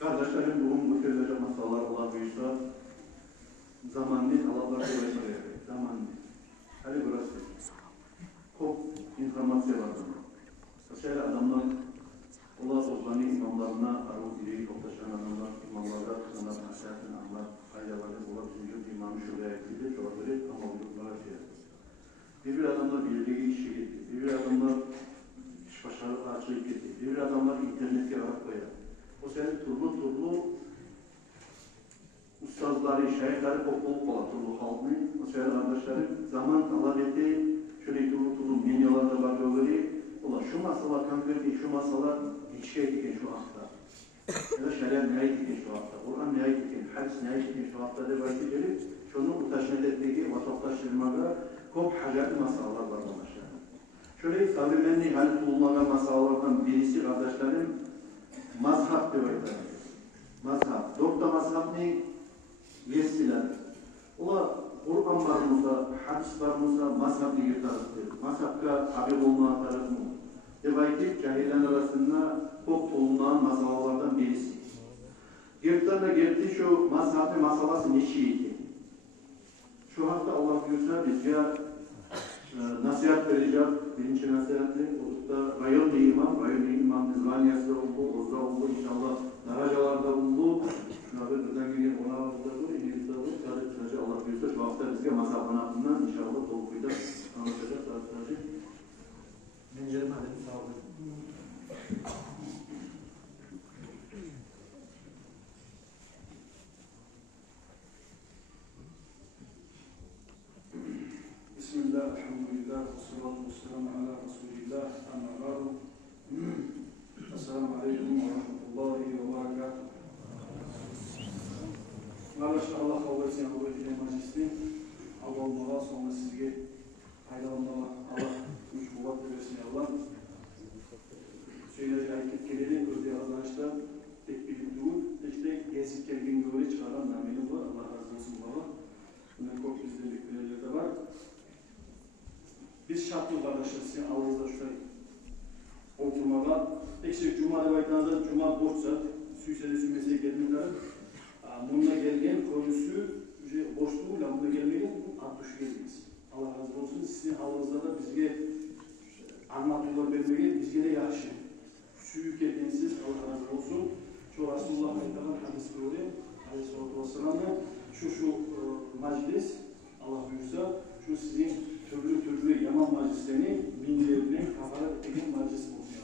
Kardeşlerim, bugün götürülecek masallar Allah buyursa zamanlı Allah'lar dolayısıyla zamanlı. Hadi burası. Çok informasyon var. Mesela adamlar Allah Osmanlı imamlarına aruz ileri toplaşan adamlar, imamlarda kızanar, nasihatini anlar, faydaları olan çünkü imamı şuraya gidiyor, çoğaları ama bulutlara şey yapıyor. Bir adamlar birliği işe gitti, bir adamlar iş başarı açılıp gitti, bir adamlar internete arak koyar. O senin turlu ustazları, şeyhleri topluluk olan turlu halkını, o senin kardeşlerim zaman talep etti, şöyle turlu menyalarda var böyle, ola şu masalar konkret, şu masalar hiç şey diken şu hafta. Ya da şeriat ne diken şu hafta, Kur'an ne diken, hadis ne diken şu hafta da belki gelip, şunu utaşmet ettiği vatandaşlarına çok hacatlı masalar var arkadaşlar. Şöyle tabimenli halit bulunan masalardan birisi kardeşlerim, mazhab diyor. Mazhab. Dokta mazhab ne? Yesiler. Ola Kur'an varımızda, hadis varımızda mazhab diye tarafdır. Mazhabka tabi olmayan taraf mı? Devayki cahilden arasında çok bulunan mazhablardan birisi. Yurtlarına geldi şu mazhabı masalası neşiydi. Şu hafta Allah buyursa bizce nasihat verecek. Birinci nasihatı olukta rayon imam Nizvaniyası'da oldu, Ozra oldu, inşallah Naracalar'da oldu. Şunları birden geliyor, ona oldu, İngiliz'de oldu. Sadece Allah buyursa şu hafta bizce mazhabın hakkından inşallah dolukuyla anlatacak, tartışacak. Mencerim hadi, sağ olun. Bismillah, elhamdülillah, ve salatu ve selamu ala Resulillah, amma ba'du. Esselamu aleyküm ve rahmetullahi ve berekatuhu. Kardeşler, Allah kabul etsin, kabul edilen meclisini. Allah olmağa, sonra sizge hayırlı olmağa, Allah güç kuvvet versin Allah. Söyleyecek hareket geleli, özel arkadaşlar, tek birlikliği, işte gezip geldiğin böyle çıkaran nameli var, Allah razı olsun baba. Bunlar çok bizdelik bir var. Biz şartlı kardeşler, sizin ağzınızda şurayı oturmağa, eksik Cuma'da baytağınızda Cuma borçsa, süysede sümeseye geldiğinler, bununla gelgen konusu boşluğuyla bununla gelmeyen atmış gelmeyiz. Allah razı olsun, sizin ağzınızda da bizge anlatılar vermeye, bizge de yaxşı. Suyu gelgensiz, Allah razı olsun. Şu Resulullah Aleyhisselam hadis böyle, Aleyhisselatü Vesselam'la şu meclis, Allah buyursa, şu sizin türlü yaman meclislerini, minlerinin kafarat eden meclis olsun.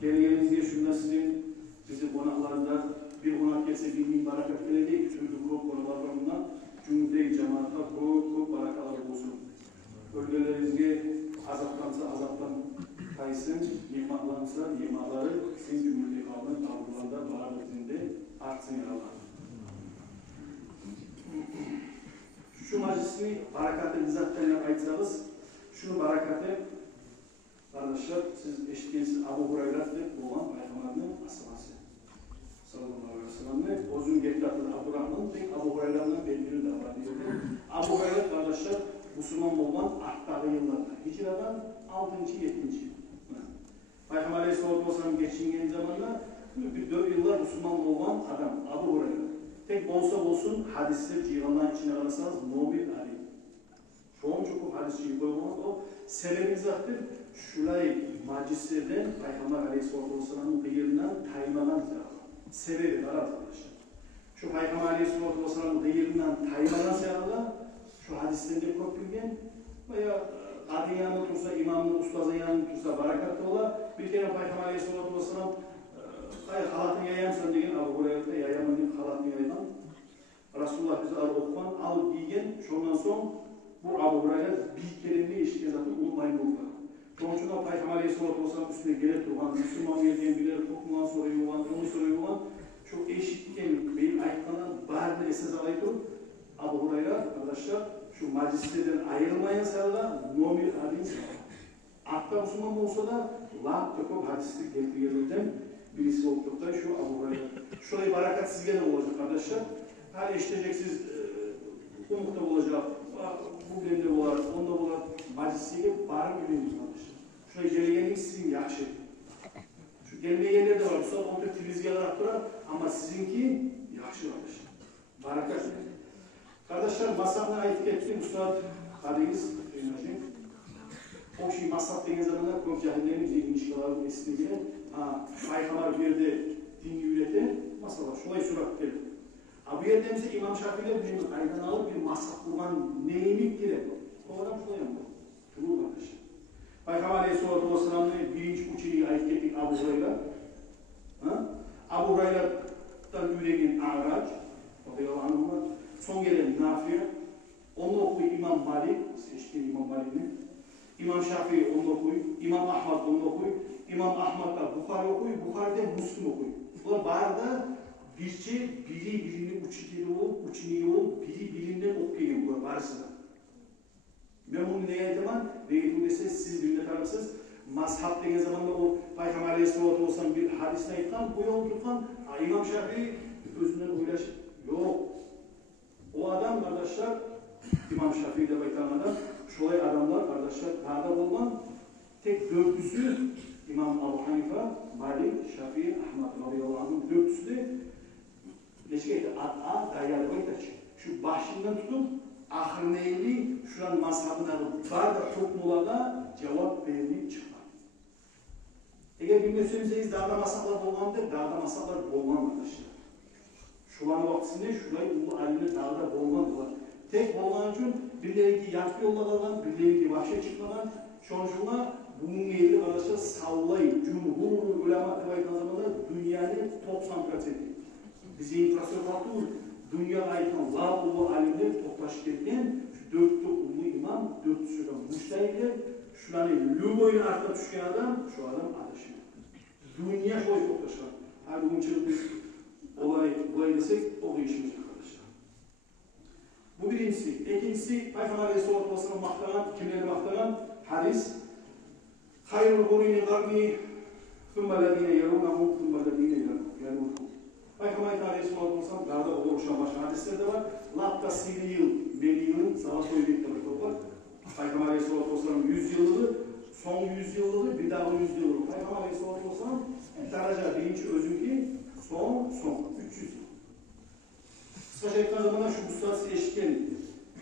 Gelgenizde şunda sizin, bizi konaklarında bir konak gelse bir min barakat gelecek, türlü konular var bundan, cümle cemaata çok barakalar olsun. Bölgelerinizde azaptansa azaptan kaysın, nimetlansa nimetleri sizin cümle kalın, avlularda, bağırlarında artsın ya Allah. Şu meclisini barakatı bizzatlarına aytsanız, şu barakatı kardeşler, siz eşitliğiniz Abu Hureyre'de olan Peygamber'in asılası. Sallallahu aleyhi ve sellem'le Ozun Gektat'ın Abdurrahman'ın tek Abu Hureyre'nin belirli de var. Abu Hureyre kardeşler, Müslüman olan aktarı yıllarda, Hicra'dan 6. 7. Peygamber Aleyhisselatü Vesselam geçingen zamanla bir 4 yıllar Müslüman olan adam Abu Hureyre. Tek olsun hadisler cihanların içine alırsanız Mu'min Ali. Çoğun çok hadisçiyi koyulmaz o. Sebebi zaten şurayı majlislerden Peygamber Aleyhisselatü Vesselam'ın kıyırından taymadan sebebi var arkadaşlar. Şu Peygamber Aleyhisselatü Vesselam'ın kıyırından taymadan sebebi şu hadislerinde çok bilgen veya kadın yanı tursa, imamın ustazın yanı tursa barakatlı ola. Bir kere Peygamber Aleyhisselatü Vesselam halatını yayamsan degen Abu Hureyre'de yayamın degen halatını yayman. Resulullah bizi okuman, al giygen, şundan son bu Abu Hureyre bir kelimle eşit yazatı unutmayın bulgar. Onun için Peygamber Aleyhisselatü Vesselam üstüne gelip durgan, Müslüman geldiğin bilir, toplumdan soruyu olan, onu soruyu olan, çok eşitken benim ayıklanan bağırını esas alaydı. Abu Hureyre arkadaşlar şu meclislerden ayrılmayan sırada nomir adın sırada. Hatta Müslüman olsa da laf çok hadislik geldiğinden birisi oldukta şu Abu Hureyre. Şurayı barakat sizge de olacak arkadaşlar. Her işleyeceksiniz umukta olacak. bu bilimde olar, onda olar, majlisiyge barın bilemiz arkadaşlar. Şuna gelgenin sizin yaxşı. Şu gelmeyenler de var, bu sabah onda televizyalar aktırar ama sizinki yaxşı arkadaşlar. Barakat. Kardeşler, masabına ait ettiğim Ustad Hadiz, o şey masab degen zamanlar çok cahillerin zeytin işgalarının esine Peygamber bir de dini üreten masalar. Şulay sorak geldi. Bu yerde bize İmam Şafii'yle bizim aydan alıp bir masab kurban neyimik gerek. O adam şulay yapıyor. Durur kardeşler. Peygamber Aleyhisselatü Vesselam'ın birinci uçuruyu ait ettik Abu Hurayra. Abu Hurayra'dan üregen A'raç, son gelen Nafiye, onu okuyor İmam Malik, seçtiği İmam Malik'in, İmam Şafii onu okuyor, İmam Ahmad onu okuyor, İmam Ahmad da Bukhari okuyor, Bukhari'de Müslim okuyor. Bunlar barda birçe birini uçiniyor olup, biri birinden okuyor bunlar barısı da. Ben bunu neye aytamam? Neye dese siz birine tarafsız. Mazhab degen zamanda o Peygamber Aleyhisselatü Vesselam bir hadisine aytkan, bu yol tutkan, İmam Şafii özünden oylaşıp, yok. O adam kardeşler, İmam Şafii'de baytan adam, şolay adamlar kardeşler, dağda olman, tek dörtüsü İmam Abu Hanifa, Malik, Şafii, Ahmad radıyallahu anh'ın dörtüsü de neşkeydi, at'a dayalı baytaç. Şu başından tutup, ahırına eğili, şuran mazhabına var da hukmularda cevap verilip çıkmak. Eğer bilmeseniz dağda masablar bolmandır, dağda masablar bolman arkadaşlar. Şulan vaxtinde şulay ulu alimler dağda bolman var. Tek bolman için birileri ki yatki yolda kalan, birileri ki vahşe çıkmadan, şonşuna bunun yeri arkadaşlar sallayıp, cumhur ulema tıbaytan zamanında dünyanın 90%. Bizi inflasyon farklı dünya ayıkan la ulu alimler toplaş gelgen, şu dörtlü ulu imam, dörtlüsü de müştehidler, şulanın lüboyunu arka düşken adam, şu adam adaşı. Dünya şoy toplaşan. Her bugün çılgız olay desek, o işimiz arkadaşlar. Bu birincisi. İkincisi, Peygamber Aleyhisselatü Vesselam maktanan, kimleri maktanan hadis. Hayrul kuruni qarni, thumma ladine yerunahum, thumma ladine yerunahum. Peygamber Aleyhisselatü Vesselam, dağda oluşan başka hadisler de var. Lapta sili yıl, beni yılın, sana soyubekte bir toplar. Peygamber Aleyhisselatü Vesselam 100 yıllığı, son 100 yıllığı, bir daha 100 yıllığı. Peygamber Aleyhisselatü Vesselam, daraca birinci özünki, son 300 yıl. Kısaca ekran zamanlar şu ustası eşitken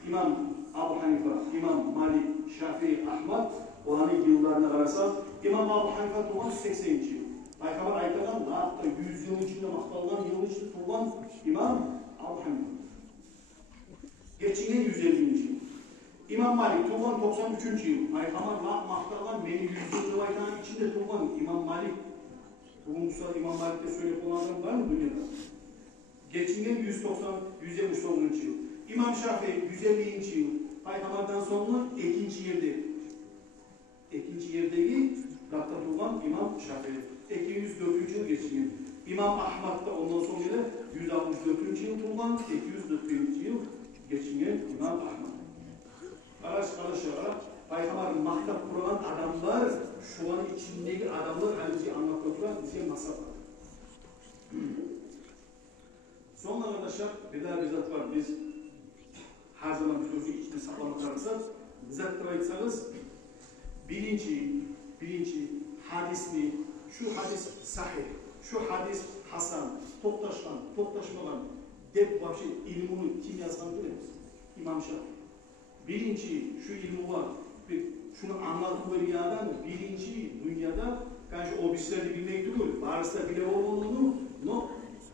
İmam Abu Hanifa, İmam Malik, Şafii, Ahmad olanın yıllarına kararsa İmam Abu Hanifa tuğan 80. yıl. Peygamber aytadan da hatta 100 yıl içinde maktalılan yılın içinde tuğan İmam Abu Hanifa. Geçingen 150. yıl. İmam Malik tuğan 93. yıl. Peygamber maktalılan beni 100 yıl aytanın içinde tuğan İmam Malik. Bugün Musa İmam Malik'te söyleyip olan adam var mı dünyada? Geçingen 179. yıl. İmam Şafii 150. yıl. Peygamberden sonra ikinci yerde. İkinci yerdeki Rab'da tuğan İmam Şafii. 204. yıl geçingen. İmam Ahmad da ondan sonra 164. yıl tuğan, 241. yıl geçingen İmam Ahmad. Arkadaşlar, Peygamber maktap kurulan adamlar, şu an içindeki adamlar halbuki anlattıklar bize masal var. Sonra arkadaşlar bir daha bizzat var. Biz her zaman bir sözü içinde saklamak ararsak, bizzat da aytsanız birinci hadisni, şu hadis sahih, şu hadis hasan, toptaşmadan dep vahşi ilmini kim yazgan biliriz? İmam Şafii. Birinci şu ilmi var. Şunu anlatıp bir adam birinci dünyada karşı o bizleri bilmeyi durur. Varsa bile olduğunu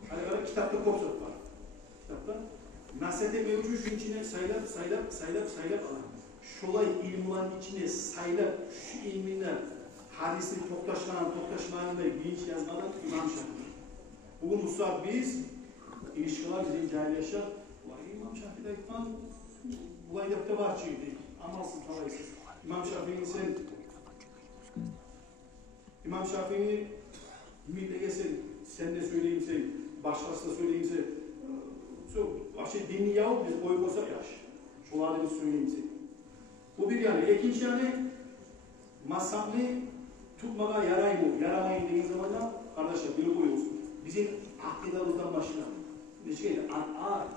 hani kitapta kopsak var. Kitapta nasete mevcut şunun içine saylap alan. Şolay ilmuların içine saylap şu ilminler hadisin toptaşmalarında bilinç yazmadan İmam Şafii. Bugün Musa biz ilişkiler bizim cahil yaşar. İmam Şafii'de ikman bulay yapta var çünkü. Amalsız talaysız. İmam Şafii'ni ümide gelsen, sen de söyleyeyimse, başkası da söyleyeyimse, dinli yahut biz boyu boza yaş. Şuları biz söyleyeyimse. Bu bir yani. İkinci yani, mazhabını tutmada yaramayın dediğin zaman da, kardeşler bir boy olsun. Bizim akidamızdan başla. Neçeydi?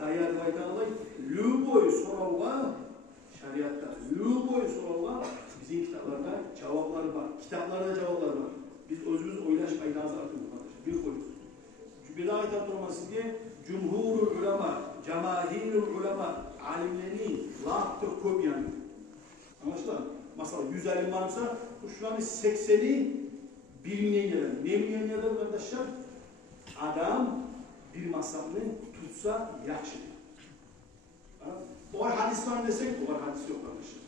Dayalı baytanlay, lü boyu soralga, şariat sorular bizim kitaplarda cevapları var. Kitaplarda cevaplar var. Biz özümüz oylaş aydazı atıyoruz arkadaşlar. Bir koyuyoruz. Bir ayet atılması diye cumhurul ulema, cemahirul ulema alimlerini lahtır köp yani. Anlaşılır mı? Mesela 100 alim varsa şuranın 80'i bilmeyen yerler. Ne bilmeyen yerler arkadaşlar? Adam bir masabını tutsa yaxşı. O hadis var desek, o hadis yok arkadaşlar.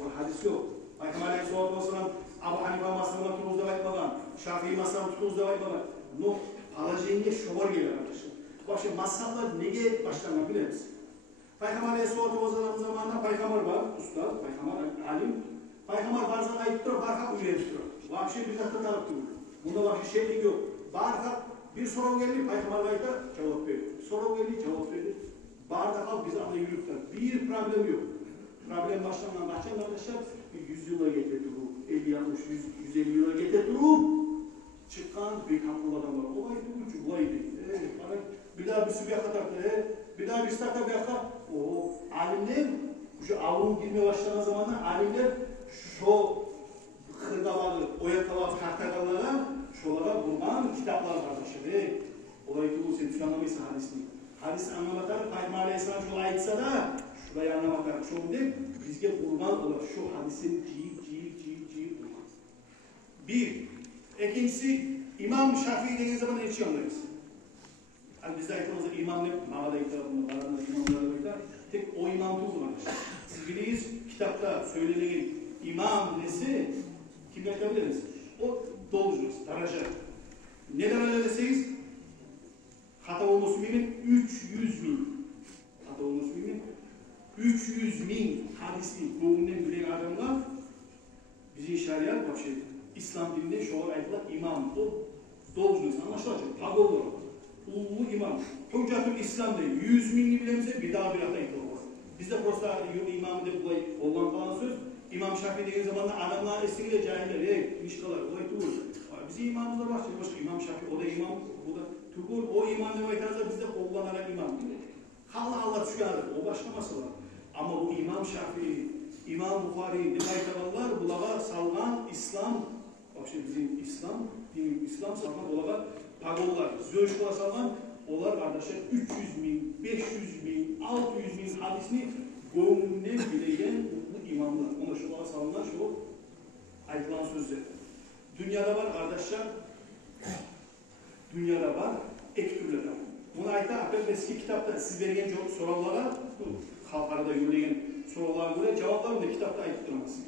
O hadis yok. Peygamber Aleyhisselatü Vesselam Abu Hanife masabına tutuz da bakmadan, Şafii masabına tutuz da bakmadan, no, alacağınca şovar gelir arkadaşlar. Başka masablar neye başlanmak bilir misin? Peygamber Aleyhisselatü Vesselam zamanında Peygamber var, usta, Peygamber alim. Peygamber bazen ayıp durup, barkap uyarıp durup. Vahşi bir zaten taraf durur. Bunda vahşi şeylik yok. Barkap bir soru geldi, Peygamber ayıpta cevap verir. Soru geldi, cevap verir. Barda kal biz anla yürüpler. Bir problem yok. Problem başlanan kaçan arkadaşlar 100 yıla getirdi bu. 50 60 150 yıla getirdi bu. Çıkan bir kaplı adam var. Olay bu olaydı. Bir daha bir sübya kadar bir daha bir startup yapar. O alimler şu avun girmeye başlanan zamanlar alimler şu hırdaları, oyakalar, kartakalara şolara vurman kitaplar kardeşler. Olay bu sen şu anlamaysa hadisini. Hadis anlamatar, Peygamber Aleyhisselam şöyle aytsa da şurayı anlamatar. Şunu deyip bizge kurban olur. Şu hadisin cihil kurban. Bir. İkincisi İmam Şafii dediğiniz zaman hiç anlarız. Yani bizde aytımızda imam ne? Mağada itirafında, baranında imamlarla da tek o imam tuğdur arkadaşlar. Siz biliyiz kitapta söylenen imam nesi? Kim aytabilir misiniz? O dolcunuz, daraja. Ne daraja deseyiz? Hata olması mümin 300 bin. Hata olması mümin 300 bin hadisli doğumdan bilen adamlar bizim şariat başı İslam dininde şu an aytılan imam o dolcunuz anlaşılacak. Pagol var. Ulu imam. Hüccatül İslam'da 100 binli bilemize bir daha bir hata aytılan var. Bizde prosta imamı da bulay olan falan söz. İmam Şafii dediğin zamanlar adamlar esiriyle cahiller. Mişkalar, olay tuğur. Bizim imamımız da var. Başka İmam Şafii, o da imam, bu da tuğur. O imam ne vaytarsa bizde kullanarak imam. Allah düşüyorlar. O başka masala. Ama bu İmam Şafii, İmam Bukhari, ne vaytarlar? Bulağa salgan İslam, bak şimdi bizim İslam, dinin İslam salgan bulağa pagollar, zöşkola salgan, onlar kardeşler 300 bin, 500 bin, 600 bin hadisini gönlünden bileyen bu imamlar. Ona şu bulağa salgan şu ayıtılan sözler. Dünyada var kardeşler, dünyada var, ek türlerde var. Bunu ayta akıl eski kitapta siz verilen sorulara, halk arada yürüyen sorulara göre cevaplarım da kitapta ayıp duramazsın.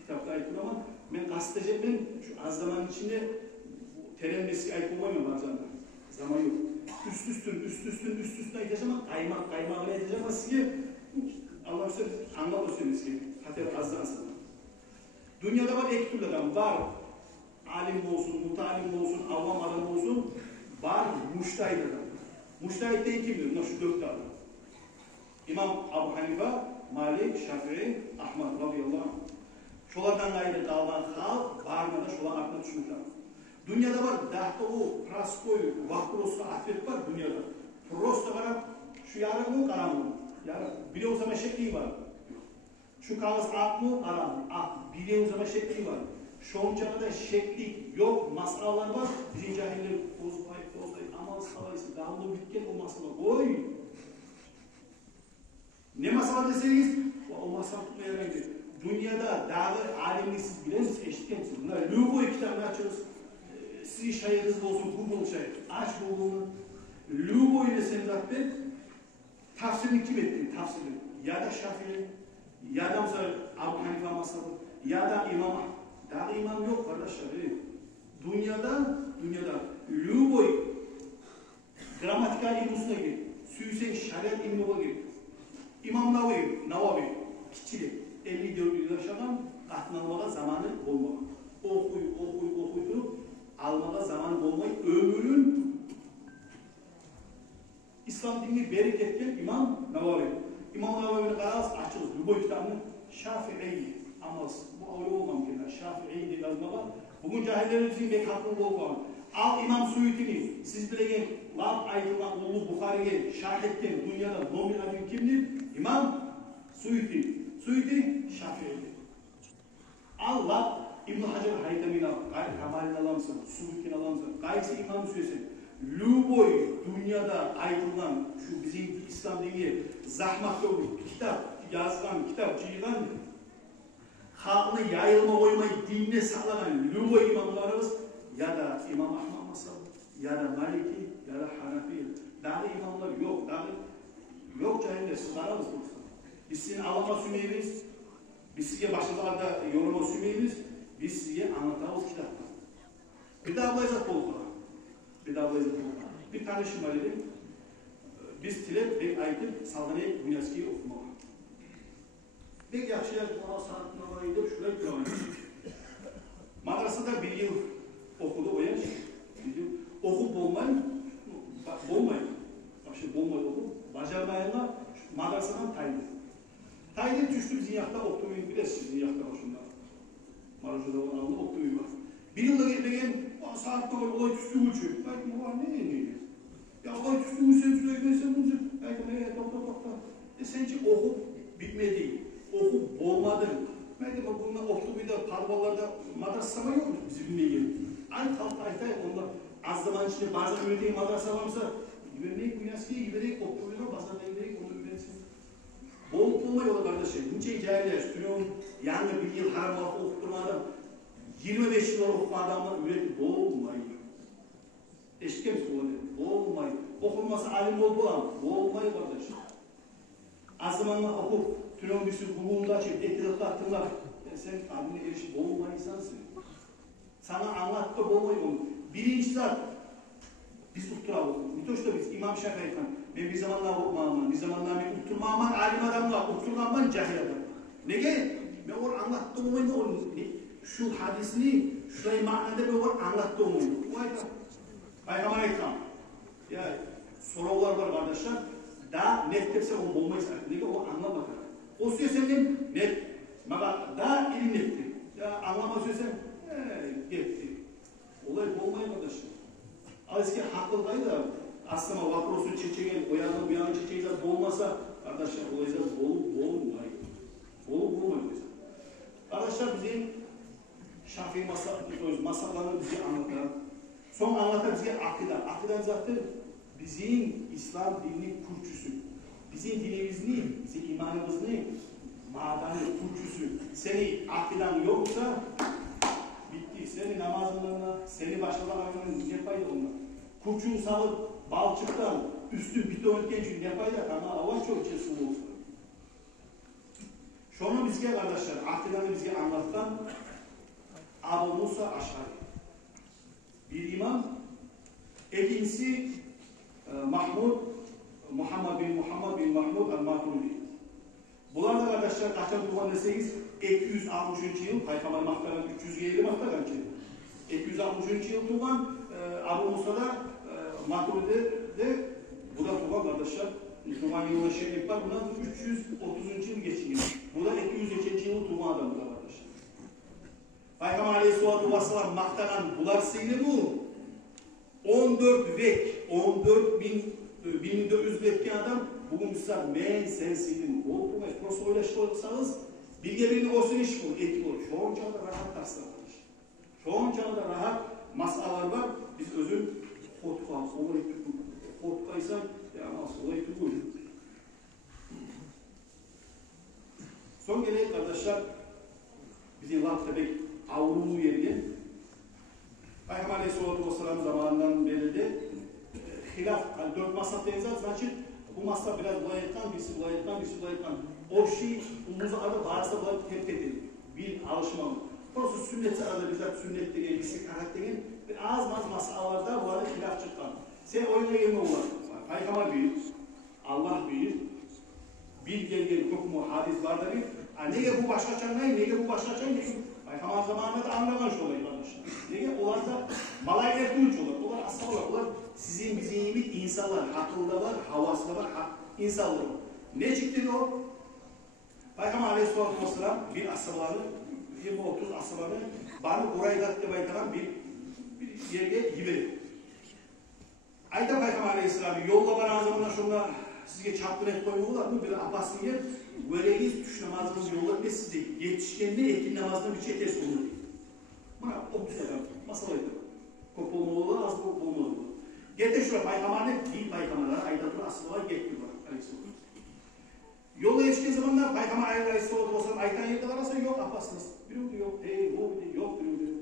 Kitapta ayıp duramam. Ben gazeteci, ben şu az zaman içinde terenmesi ayıp olmayayım bazen. Zaman yok. Üst üstüne gideceğim ama kaymağına gideceğim ama size Allah'ım size anlatıyorsunuz ki hatta azdan sana. Dünyada var ek türlü adam var. Alim olsun, mutalim olsun, avam adam olsun. Var müştahit adam. Müştahit değil kimdir? Bunlar şu 4 adam. İmam Abu Hanife, Malik, Şafii, Ahmad radıyallahu anh. Şolardan gayrı dağılan halk varına da şolar aklına düşünmek lazım. Dünyada var, dahta o praskoy, vakrosu atlet var dünyada. Prosta var, şu yarın mı, karan mı? Yarın, bile o zaman şekli var. Şu kağıt ak mı, karan mı? Ak, bile o zaman şekli var. Şoncada da şekli yok, masalalar var. Bizim cahiller bozbay, amal salayısı, dağlı bitken o masala koy. Ne masal deseniz, o masal tutmaya yarar. Dünyada dağı alimlik siz bilir misiniz, eşitken misiniz? Bunlar Lüboy kitabını açıyoruz. Sizin şayırınız olsun, Google şayır. Aç Google'unu. Lüboy ile Semrat Bey, tafsirini kim etti? Tafsirini. Ya da Şafii, ya da mesela Abu Hanife masalı, ya da İmam. Daha imam yok kardeşler. Dünyada Lüboy gramatikal ilmusuna gir. Süysen şariat ilmuğa gir. İmam Navavi, kiçili, 54 yıl yaşadan katlanmağa zamanı olmalı. Okuy durup almağa zamanı olmayı ömrün İslam dinini bereketken İmam Navavi. İmam Navavi'nin kararız açılır. Lüboy kitabını Şafii. Ama bu öyle olmam ki. Şafii diye yazmalar. Bugün cahillerimizin pek hakkında okuyan. Al İmam Suyuti'ni, siz bilegen, lan ayrılan Ulu Bukhari'ye şahitten dünyada nomin adı kimdir? İmam Suyuti. Suyuti Şafii'ydi. Allah İbn Hacer Haytami'ni Kamal'ini alamsın, Subut'ini alamsın, Gaysi İmam Süyesi, Lüboy dünyada ayrılan şu bizim İslam dini zahmetli kitap yazgan, kitap çiğgan halkını yayılma koymayı dinine sağlanan Lüboy imamlarımız ya da İmam Ahmad Masal, ya da Maliki, ya da Hanafi, daha imamlar yok, daha yok cahilde sığaramız bu. Biz sizin alama sümeyimiz, biz size başkalarda yoruma sümeyimiz, biz size anlatağımız kitaplar. Bir daha ablayızat oldu. Bir tanışım var dedim. Biz tilep bek aytıp saldanayıp Günyaski'yi okumağa. Bek yakşılar buna sanatına ayıdıp şuraya devam ediyor. Madrasada bir yıl okudu o yaş. Okup olmayın. Bak şimdi olmayın okup. Bacarmayınlar madrasadan taydı. Taydı düştü bizim yakta oktuğuyu bilesiz bizim yakta başında. Marujada olanında oktuğuyu var. Bir yılda geçmegen saatte olay tüstü uçuyor. Belki bu var ne yeniydi? Ya olay tüstü uçuyor, sen bunu belki ne topla. Sen hiç okup bitmedi, okup olmadı. Belki bununla oktuğu bir de parvalarda madrasama yok mu bizim bilmeyi? Aynı kalk aytay onda az zaman içinde bazen üreteyim madrasa varsa güvenlik Günyaski'ye giderek oktuğuyla bazen giderek onu üretsin. Bolup olmuyor kardeşim. Nice cahiller, sürüyorum, yanına bir yıl haram okutturmadan 25 yıl okuma adamlar üretip olmayı. Eşitken bu olmayı. Okunması alim oldu ama olmayı kardeşim. Az zamanla okup, tünen bir sürü bulunduğu açıp, etrafta attırlar. Sen alimine erişip olmayı insansın. Sana anlattı olmayı onu. Birinci zat, biz utturalım. Mitoş'ta biz İmam Şafii'den, ben bir zamanlar okumamam, bir zamanlar ben utturmamam, alim adamlar, utturmamam, cahil adam. Ne gerek? Ben onu anlattım onu. Şu hadisini, şurayı manada ben onu anlattım onu. Bu ayda. Peygamber Ekrem. Ya sorular var kardeşler. Daha net tepse onu bulmayız. Nege o anlamak. O söylesem net. Maka daha ilim netti. Ya anlama söylesem gitti. Olay bulmayı kardeşler. Eski hakkındaydı da aslında vakrosu çeçeğin, o yanı bu yanı çeçeğiyle dolmasa kardeşler olaysa bulmayı. Bulmayı. Kardeşler bizim Şafii masallarını bize anlatan, son anlatan bize akıda. Akıdan zaten bizim İslam dininin kurçusu. Bizim dinimiz ne? Bizim imanımız ne? Madanın kurçusu. Seni akıdan yoksa bitti. Seni namazlarına, seni başkalarının ne fayda onlar? Kurçuğu salıp balçıktan üstü bitonken çünkü ne fayda? Ama hava çok cesul olsun. Şunu bizge kardeşler, akıdanı bizge anlatan Abu Musa Aş'ari. Bir imam, ikincisi Muhammed bin Mahmud el-Maturidi. Bunlar da kardeşler kaçan tuğan deseyiz 263 yıl, Peygamber Mahtar'ın 350 Mahtar'ın ki. 263 yıl tuğan Abu Musa'da Maturidi'de bu da tuğan kardeşler. Tuğan yılına şerif var, buna 330. yıl geçiyor. Bu da 202. yıl tuğan adamı da kardeşler. Peygamber Aleyhisselatü Vesselam maktanan bular seyri bu. 14 vek, 14.400 vekki adam bugün size men sen seydin. O bu prosu oylaştırırsanız bilge birini olsun iş bu, eti olur. Şu an çağda rahat tarslanmış. Şu an çağda rahat masalalar var. Biz özün kotka, olay tutuk. Kotkaysa ya nasıl olay tutuk. Son gelelim kardeşler. Bizim Lahtebek Avrumlu yerine Peygamber Aleyhisselatü Vesselam zamanından beri de hilaf, yani 4 masal benzer, значит bu masal biraz bulayettan, birisi bulayettan. O şey, umuza adı varsa bulayet tepki edilir. Bir alışmalı. Burası sünnet arada bizler sünnet degen, istikaret degen, az masallarda bu arada hilaf çıkan. Sen oyuna girme ulan. Peygamber büyür, Allah büyür. Bir gelgen hükmü hadis vardır. Neye bu başka çanlayı, neye bu başka çanlayı? Peygamber zamanında da anlamamış olayı kardeşler. Neye? Onlar da malaylar tunç olur. Onlar asla olur. Onlar sizin bizim gibi insanlar. Akılda var, havasında var, insanlar var. Ne çıktı o? Peygamber Aleyhisselatü Vesselam bir asırları, 20-30 asırları bana orayı da baytaran bir yere gibirir. Ayda Peygamber Aleyhisselam'ı yolla bana zamanla şunlar sizge çapkın et koymuyorlar mı? Bir Abbas'ın yer Böyleyiz tuş namazımız yollar ve sizi yetişkenli ekin namazını bir çeker sonu değil. Bana o güzel masalaydı. Kopulmalı, az kopulmalı. Getir şuraya paykamarlık değil paykamarlara aydatır asıl olarak getiriyorlar. Aleyhisselam. Yola yetişken zamanlar paykamar Aleyhisselam olsan aytan yerde varsa yok apasınız. Biri diyor yok, bu yok biri diyor.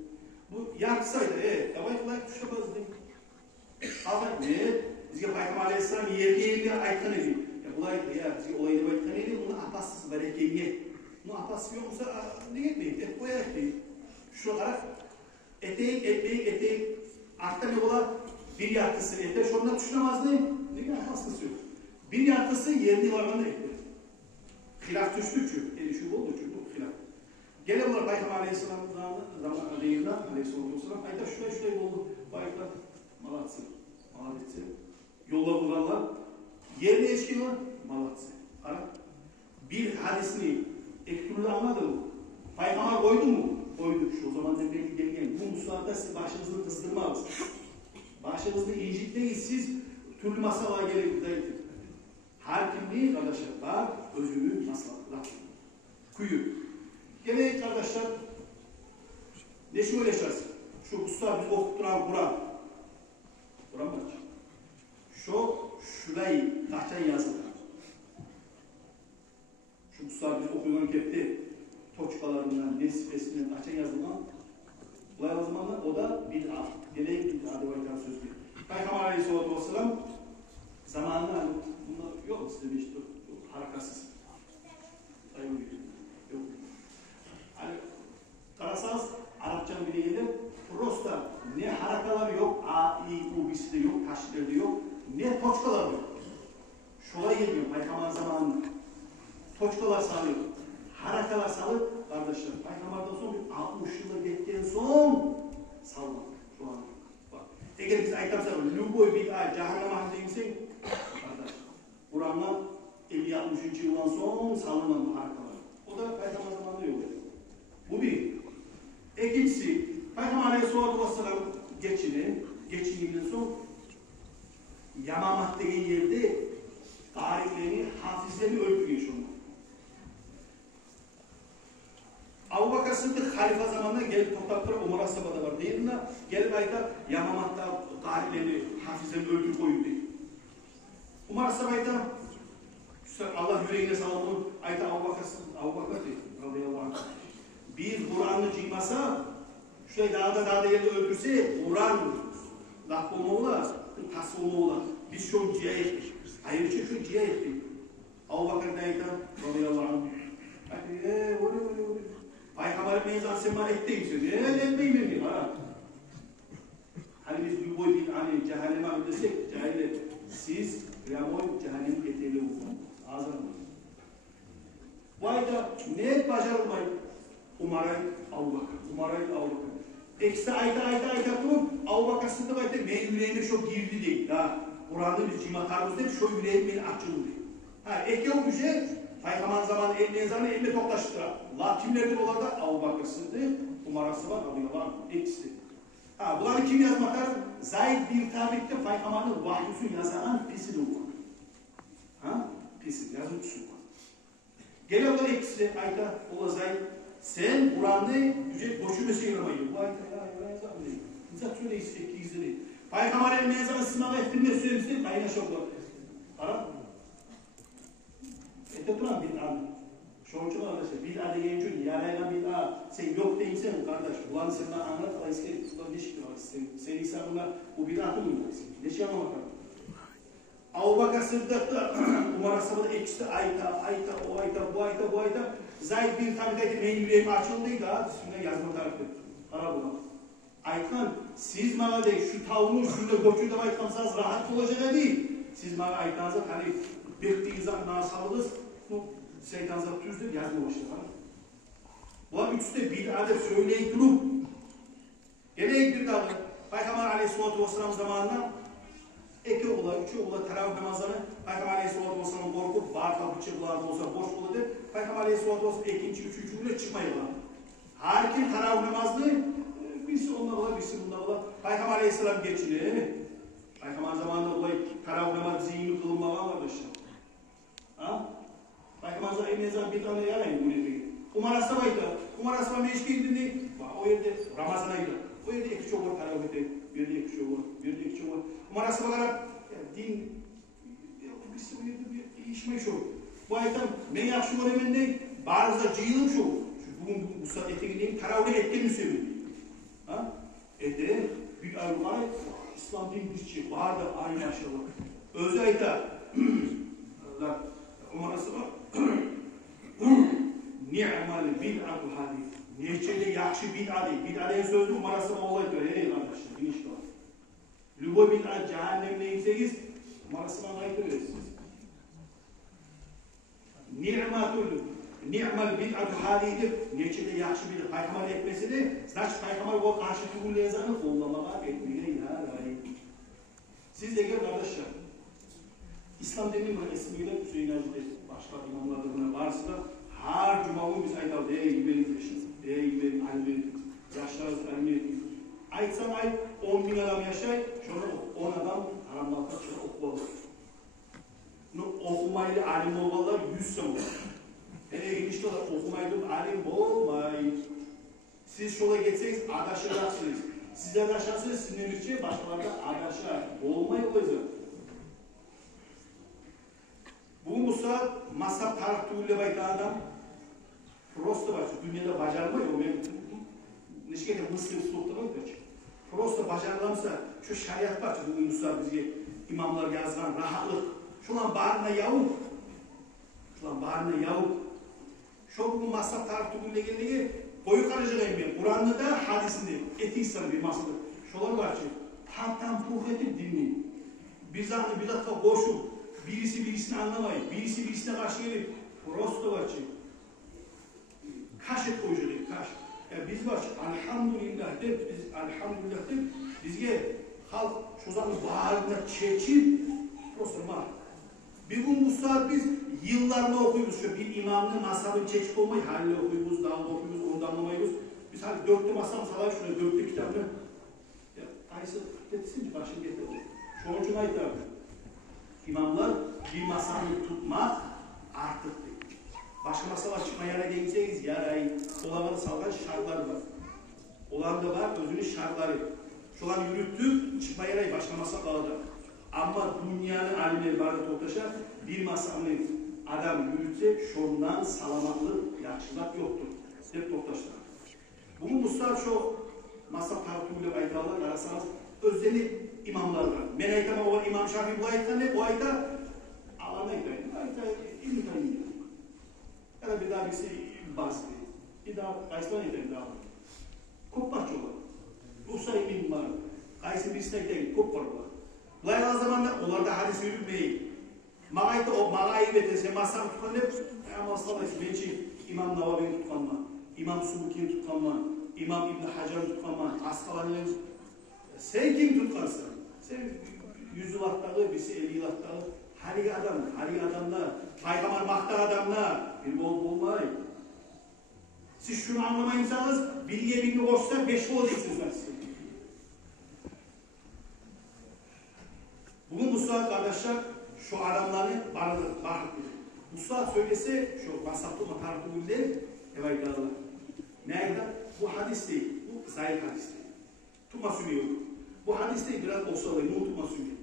Bu yargısaydı, yavaş kolay tuşlamaz değil. Fakat ne? Bizge paykamar Aleyhisselam yerine aytan ediyor. Olay ya, olayını baktan edin, bunu apasız berekeye. Bunu apasız yoksa ne etmeyin, et koyarak değil. Şu ara eteği, artta ne ola bir yartısı ete, şundan tuşlamaz ne? Ne apasız yok. Bir yartısı yerini varlığına ekler. Hilaf düştü çünkü, şu oldu çünkü bu hilaf. Gele bunlar Peygamber Aleyhisselam'ın zamanı değildi, Aleyhisselam, ayda şuraya oldu, bayıklar, malatsı, yolla bulanlar, yerine eşkin var, malatsı. Bir hadisini ekturda anladın mı? Peygamber koydu mu? Koyduk şu, o zaman da belki gelgen. Bu muslatta siz başınızı kızdırmaz. Başınızı incitmeyiz, siz türlü masalara gerekli. Her kimliği kardeşler var, özünü maslahatlar. Kuyu. Gene kardeşler, ne şu öleşeriz? Şu usta biz okutturan Kur'an. Kur'an mı? Şurayı kaçan yazılı. Şu usta biz okuyan kepti. Toçkalarından, nesifesinden kaçan yazılan. Olay zamanla o da bid'a. Gene bid'a devaytan söz değil. Peygamber Aleyhisselatü Vesselam zamanında bunlar yok size bir işte harakasız. Yok. Hani karasanız Arapçanın bile gelir. Prosta ne harakaları yok, a, i, u, bisi de yok, taşları da yok, ne toçkalar yok. Şolay geliyor Peygamber zamanında. Toçkalar salıyor, harakalar salıp kardeşler. Peygamberden sonra 60 yıla geçtikten son salma. Şu an bak. Eğer biz aytamsak, lüboy bir ay, cehennem ahzeyimsen, kardeş, Kur'an'la 50-60. yıldan son salınma bu harakalar. O da Peygamber zamanında yok. Bu bir. İkincisi, Peygamber Aleyhisselatü Vesselam geçinimin son Yamamat dediği yerde tarihlerini, hafizlerini öldürüyor şunlar. Abu Bakr Sıddık halife zamanında gelip topraklara Umar Asaba'da var değil mi? Gelip ayda Yamamat'ta tarihlerini, hafizlerini öldür koyun diyor. Umar Asaba'da Allah yüreğine sağlamını ayda Abu Bakr diyor. Radıyallahu anh. Bir Kur'an'ı ciymasa, şurayı dağda yerde öldürse, Kur'an laf olmalılar, tas olmalılar. Biz şu ciğer ettik. Ayrıca şu ciğer ettik. Abu Bakr Dayı'da, radıyallahu anh. Hadi, öyle. Peygamber'in meyzan seman etteyim söylüyor. Etmeyim mi? Hani biz bir boy bir hani cehenneme öldürsek, cehenneme, siz yamoy cehennemin yeteğiyle olun. Ağzına mı? Bu ayda ne başarılmayın? Umaray Abu Bakr. Eksi ayda durup Abu Bakr Sıddık ayda ben yüreğime çok girdi değil. Kur'an'ın bir cimatarımız değil, şu yüreğim beni açıldı değil. Eke o bir şey, Peygamber zamanı eline toplaştılar. Allah kimlerdir olan da Abu Bakr Sıddık, Umar Asıban radıyallahu anh. Eksi. Bunları kim yazmaklar? Zayd bin Tabit'te Peygamber'in vahyüsü yazan pisi de var. Pisi, yazıcısı var. Geliyorlar eksi ayda ola Zayd. Sen Kur'an'ı boşuna seyirmeyin. Bu ayda ya yazar mı değil? İnsan şöyle istekli izleri. Peygamber'in mezarı sınava ettirmeye söylemiştir. Kayına şoklar. Ara. Duran bid'a. Şorçular arkadaşlar, bid'a deyince yarayla bid'a. Sen yok değilsen kardeş, ulan senden anlat, eski tutan ne şekil var? Sen ise bunlar, bu bid'atı mı yaparsın? Ne şey ama bakalım. Abu Bakr Sıddık'ta, Umar Asabı'da ekşi bu ayta, Zayd bin Tabit'te benim yüreğim açıldıydı ha, üstünde yazma tarafı. Ara buna. Aytan, siz bana değil, şu tavuğun üstünde göçüde aytansanız rahat olacak değil. Siz bana aytansanız, hani bektiğiniz zaman sağladınız, bu şeytanızda tüzdür, yazma başlar. Bu üçte bid'ada söyleyip durup, gene bir daha Peygamber Aleyhisselatü Vesselam zamanında iki oğula, üçü oğula teravih namazlarını Peygamber Aleyhisselatü Vesselam'ın korkup var kapıcı bularda olsa boş oladır. Peygamber Aleyhisselatü Vesselam ikinci, üçüncü bile çıkmayırlar. Her kim teravih namazını birisi onlar ola, birisi bunlar ola. Peygamber Aleyhisselam geçinir. Peygamber zamanında olayı teravih namazı zihni kılınma var arkadaşlar. Peygamber Paykamazda emezan bir tane yarayın bu yerde. Umar Aslan ayda. Umar Aslan meşke gidindi. O yerde Ramazan ayda. O yerde iki çoğu var taraf etti. Bir yerde iki çoğu var. Bir yerde iki çoğu var. Umar Aslan kadar din birisi o yerde bir işme şu. Bu aydan ne yakşı var hemen ne? Bazıda cıyılım şu. Bugün bu saat eteğindeyim. Taravda etken üstü. Ha? Ete bir ayrılmayı İslam din bizçi. Bağırda ay maşallah. Özü ayda Umar Aslan ni'mal bid'atu hadi. Neçeli yaxşı bid'ati. Bid'atın sözü Umar Aslan olaydı. Ey arkadaşlar, din işte var. Lübo bid'at cehennemle inseniz Umar Aslan'a ayıp verirsiniz. Ni'mal bid'atu hadidir. Neçeli yaxşı bid'at. Paykamar etmesi de, znaç paykamar o karşı tübül yazanı kollamamak etmeye yarayın. Siz eğer kardeşler, İslam dinin ismiyle Hüseyin Hacı'da başka imamlarda buna varsa da her cuma biz aytalım, ey giberin yaşınız, ey giberin alimlerin, yaşlarınız alimlerin. Aytsan ay 10.000 adam yaşay, şöyle 10 adam haramlıkta şöyle okumalı. Okumayla alim olmalar 100 sene olur. Enişte okumayla alim olmayı. Siz şöyle geçseniz adaşacaksınız. Siz adaşarsınız, sizin emirçi başkalarında adaşar. Olmayı o yüzden. Bu Musa mazhab tarihçiyle baytan adam prosto var. Dünyada bacarmıyor o benim. Neşkede Mısır sultanı da. Prosto bacarlamsa şu şeriat var. Bu Musa bizge imamlar yazgan rahatlık. Şulan barına yavuk. Şulan barına yavuk. Şu bu mazhab tarihçiyle geldiği koyu karıcılayım ben. Kur'an'da da hadisinde etiksan bir mazhab. Şular var ki tam puh edip dinleyin. Bir dakika boşu. Birisi birisini anlamayı, birisi birisine karşı gelip prosto var ki kaş et koyuculayım, kaş. Biz var ki elhamdülillah de, bizge halk şu zaman bağırına çeçip prosto var. Bir gün bu saat biz yıllarla okuyuz, şu bir imamın masabını çeçip olmayı, halle okuyuz, dağlı okuyuz, onu anlamayız. Biz hadi dörtte masam salayım şuraya, dörtte kitabını. Ayısı etsin, başını getirir. Şu ucuna ait abi. İmamlar bir masanı tutmak artık değil. Başka masalar çıkmaya değilseniz yarayın. Olanları salgan şartlar var. Olan da var, özünün şartları. Şu an yürüttük, çıkmaya yarayın başka masa dağılır. Ama dünyanın alimleri vardı toptaşa bir masanı adam yürütse şundan salamatlık, yaxşılık yoktur. Hep toptaşlar. Bugün Mustafa şu masa tartıyla baytarlar arasanız özeli imamlar var. Men aytama o İmam Şafii bu ayttan ne? Bu ayta Allah'ın aytayın. Ayta İbn-i Taymiyye. Ya da bir daha birisi Basri. Bir daha Kayslan aytayın daha. Kopparçı olur. Usaymin var. Kaysın birisi aytayın. Koppar var. Layla zamanlar onlarda hadis yürütmeyi. Mağayta o mağayı betese masam tutan hep ama sallayız. Belki İmam Navavi'ni tutkanma. İmam Subuki'ni tutkanma. İmam İbn Hacer'i tutkanma. Askalani'ni sen kim tutkansın? Sen 100 yıllıktağı, birisi 50 yıllıktağı hari adamlar, paygamar makta adamlar, bir bol olmayı. Siz şunu anlamayınsanız, bilgiye bilgi olsa 5 olacaksınız ben size. Bugün bu saat kardeşler, şu adamları bağırdı. Bu saat söylese, şu basaptı matartı bildi, evayı dağılır. Ne ayda? Bu hadis değil, bu zayıf hadis değil. Tutmasını yok. Bu hadiste biraz olsa da bunu tutmasını yok.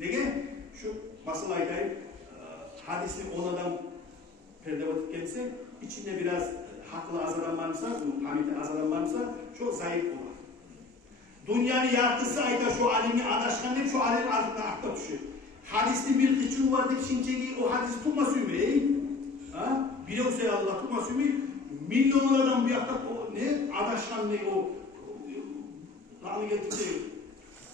Nege? Şu masal aytayım, hadisini 10 adam perdevatıp gelse, içinde biraz haklı az adam varsa, hamide az adam varsa, çok zayıf olur. Dünyanın yartısı ayda şu alimi adaşkan hep şu alimin altında akta düşüyor. Hadiste bir kıçı vardı ki o hadisi tutmasını yok. Bile olsa Allah tutmasını yok. Milyon adam bu yakta ne? Adaşkan ne o? Lağını getirdi.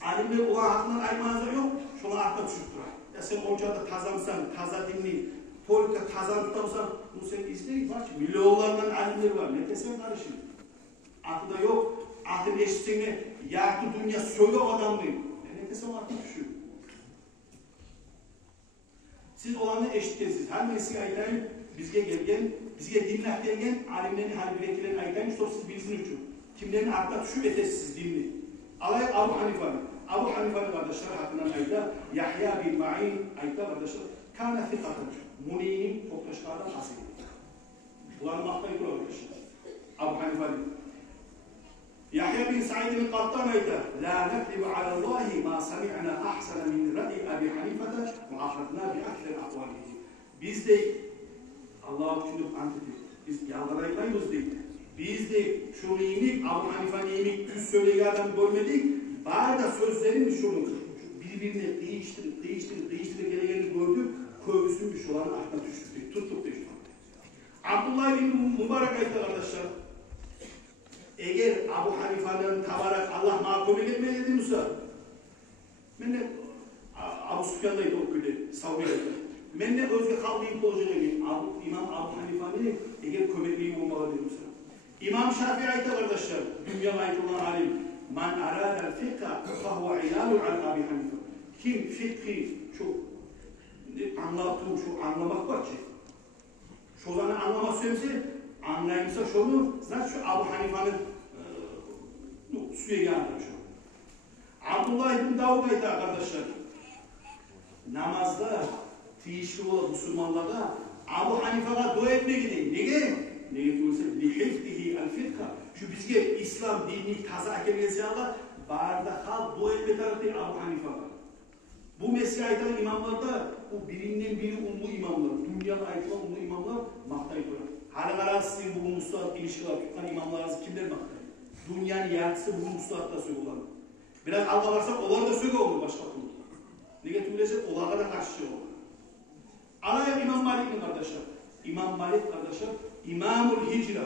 Alimler olan hakkından aymanızda yok, şuna akla düşüp durar. Ya sen ocağda tazamsan, taza dinleyin, polika tazan tutamsan, bunu sen izleyin var ki, milyonlardan alimler var, ne desen karışın. Aklı da yok, aklı eşitliğine, yaktı dünya söyle o adam değil. Ne desen aklı düşüyor. Siz olanı eşitliyorsunuz. Her mesleği aytayım, bizge gelgen, bizge dinleh gelgen, alimlerin, halbirekilerin aytayım, sonra siz bilsin üçün. Kimlerin akla düşüp etesiz dinleyin. Alay Abu Hanifa'nın. Abu Hanifa'nın kardeşler hakkında ayda Yahya bin Ma'in ayda kardeşler kana thikatın. Muni'nin to'xtashlardan asıl. Bularni maqtay turadi. Abu Hanifa deydi. Yahya bin Sa'id al-Qattan aytadi: "La nakdibu ala Allohi ma sami'na ahsana min ra'i Abi Hanifata wa akhadna bi akthar aqwalihi." Biz de Allah uchun antiti. Biz yalvaraymaymiz deydi. Biz de şu neyimik, Abu Hanifa neyimik düz söyleyen adam görmedik. Bari da sözlerimiz şunu. Birbirini değiştirip geleni gördük. Köylüsün bir şolanın aklına düştük. Tuttuk deydi. Abdullah bin Mübarek ayette arkadaşlar. Eğer Abu Hanifa'nın tabarak Allah mahkum etmeye dedimse, ben de Abu Sufyan'daydı o köyde, Savudi'daydı. Ben de özge halkıyım olacağım. İmam Abu Hanifa'nın eğer kömekliği olmalı dedimse. İmam Şafii ayette arkadaşlar, dünya ait olan alim, "Man arada'l fikha fahuve ilalu al Abi Hanifa." Kim fikhi, şu anlattığım şu anlamak var ki, şu zaman anlamak söylese, anlayımsa şunu, zaten şu Abu Hanifa'nın suya gelmiş o. Abdullah ibn Davud ayette arkadaşlar, namazda, tiyişli olan Müslümanlarda Abu Hanifa'ga dua etme gidin. Neye? Neye diyorsa? Lihiftihi al-fitha. Şu bizge İslam dinini taza akemiyesi Allah, barda hal dua etme tarafı Abu Hanifa'ga. Bu mesleğaydan imamlarda, bu birinden biri umlu imamlar, dünyada ait olan umlu imamlar maktayı durar. Hala sizin bugün Mustafa ilişkiler tutan imamlarınızı kimler maktayı? Dünyanın yarısı bugün Mustafa'da söylüyor olan. Biraz alga varsak, onlar da söylüyor olur başka konu. Negatifleşip, onlara da karşı olur. Araya İmam Malik'in kardeşler. İmam Malik kardeşler, İmamul Hicra.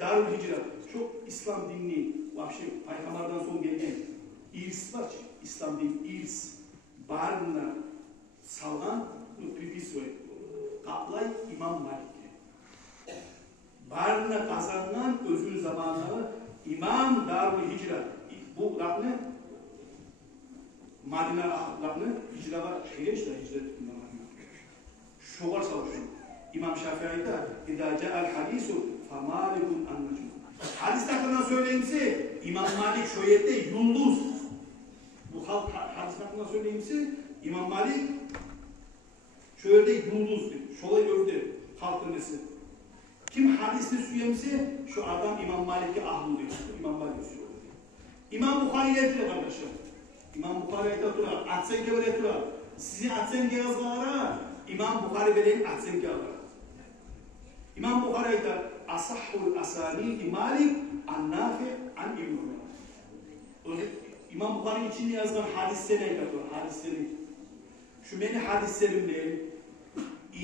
Darul Hicra. Çok İslam dinini, vahşi, Peygamberden son gelen irs var ki, İslam dini irs. Barına salgan, kaplay İmam Malik'e. Barına kazanılan özün zamanları İmam Darul Hicra. Bu rakını Madine ahlatlarını hicra var. Işte hicret şoğar savaşıyor. İmam Şafii ayette "İzâ ca'al hadisu famâlikun an-necm." Hadis hakkında söyleyimsi İmam Malik şöyle yıldız. Bu halk hadis hakkında söyleyimsi İmam Malik şöyle yıldız diyor. Şöyle gördü halkın nesi. Kim hadisini süyemse şu adam İmam Malik'e ahlı diyor. İmam Malik söylüyor. İmam Bukhari'ye diyor arkadaşlar. İmam Bukhari'ye oturar. Atsen kebir oturar. Sizin atsen yazmalara İmam Bukhari belen atsen kebir. İmam Bukhari'ye oturar. Asahhul asanidi Malik an-Nafi an İbn Ömer. İmam Bukhari içinde yazılan hadisleri oturar. Hadisleri. Şu beni hadislerimle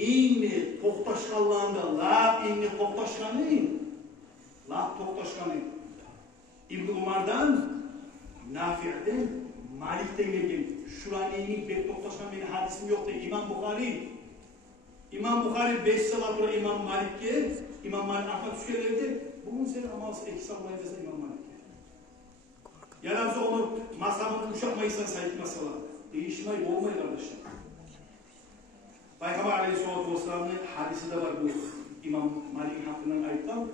İğni tohtaşkanlığında la inni tohtaşkanıyım. La tohtaşkanıyım. İbn Umar'dan, Nafi'den, Malik'ten geldim. Şurayla iğni bir tohtaşkan benim hadisim yok diye. İmam Bukhari 5 salat sonra İmam Malik'e, İmam Malik akla tükelerdi. Bugün sen aması ek sallayacağız İmam Malik'e. Yalnız onu masamını kuşatmayırsan sayık masala. Değişmeyi olmayı kardeşler. Peygamber Aleyhisselatü Vesselam'ın hadisi de var bu İmam Malik'in hakkından ayetten.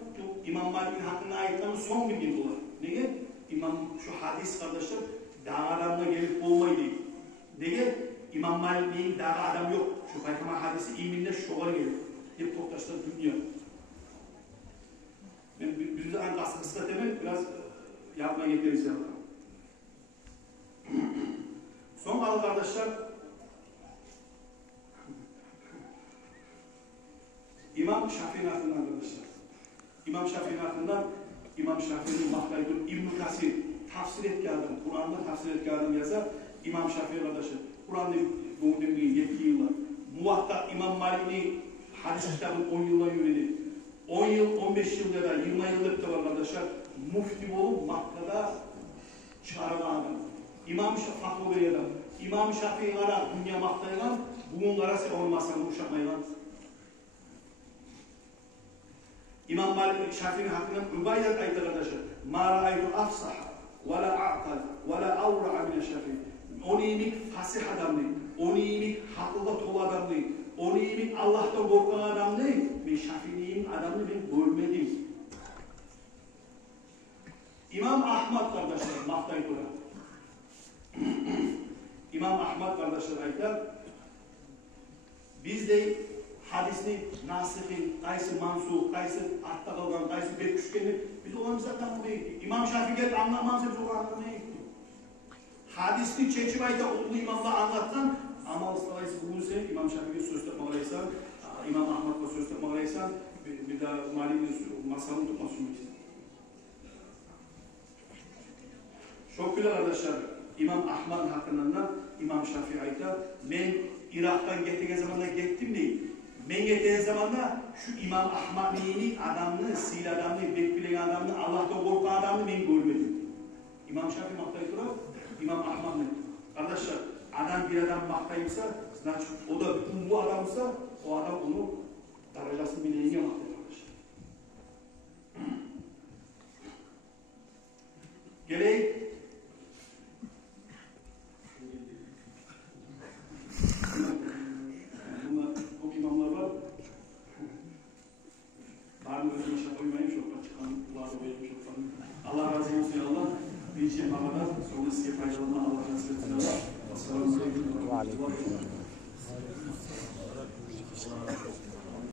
İmam Malik'in hakkından ayetten son bir bilgi var. Neye? İmam şu hadis kardeşler dağ adamına gelip olmayı değil. Neye? İmam Malik'in dağ adam yok. Şu Peygamber hadisi ilminde şoğal gelir. Hep toptaşlar dünya. Ben bizi ankası kısa demek biraz yapmaya getiririz ya. Son kalan kardeşler İmam Şafii'nin hakkından arkadaşlar. İmam Şafii'nin hakkından İmam Şafii'nin Mahday'ın İbn-i Kasir tafsir etkilerden, Kur'an'da tafsir etkilerden yazar İmam Şafii arkadaşlar. Kur'an'da bu demeyi 7 yıllar. Muvatta İmam Malik'in hadis kitabını 10 yıllar yürüdü. 10 yıl, 15 yıl ya da 20 yıllık da var arkadaşlar. Mufti olup Makka'da çağrılan adam. İmam Şafii adam. İmam Şafii ara dünya Makka'yla bunun arası olmazsa uşakmayla. İmam Malik Şafii'nin hakkında mübayyen ayet arkadaşlar. Ma ra'aytu afsah ve la a'qal ve la awra'a min Şafii. Onu iyilik fasih adam değil. Onu iyilik hakkında tolu adam değil. Onu iyilik Allah'tan korkan adam değil. Ben Şafii'nin adamını ben görmedim. İmam Ahmad kardeşler maktayı İmam Ahmad kardeşler ayetler Bizde hadisni nasihi, kaysi mansuh, kaysi artta kalgan, kaysi bek düşkeni biz olan zaten buraya gittik. İmam Şafii'ye anlamamız biz o anlamaya gittik. Hadisni çeçip ayda ulu imamla anlatsan, amal ıslalaysa bunu sen İmam Şafii'ye söz tutmalaraysan, İmam Ahmet'e söz tutmalaraysan, bir daha Malik'in masalını tutmasın için. Çok güzel arkadaşlar. İmam Ahmet hakkında İmam Şafii ayta ben Irak'tan gittiği zamanda gittim değil. Ben gittiği zamanda şu İmam Ahmet'in adamını, sil adamını, bekbilen adamını, Allah'ta korku adamını ben görmedim. İmam Şafii maktayı durar, İmam Ahmet. Arkadaşlar adam bir adam maktayımsa, o da bu adamsa, o adam onu derecesini bileğine maktayır arkadaşlar. Geleyim. Bu imamlar var. Bari özüne şey koymayayım, çok açıktan kulağı koyayım, çok falan. Allah razı olsun ya Allah. Bir şey mamada, sonra size faydalanma Allah razı olsun ya Allah. Esselamu Aleyküm.